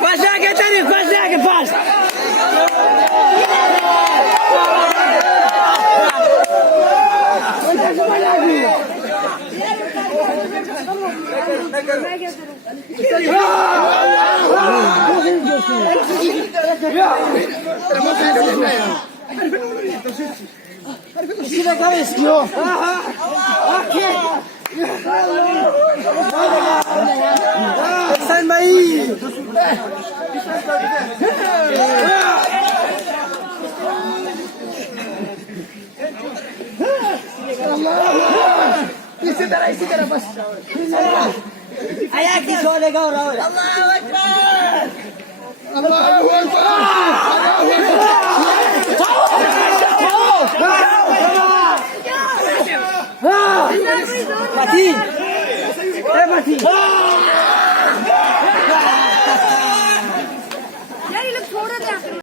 Pasaje, Tani, pasaje, pas. Sen bayi. Isi तरह बस आया की छोड़ेगा और अल्लाह अकबर अल्लाह अकबर मती ए मती यार ये लोग छोड़ दे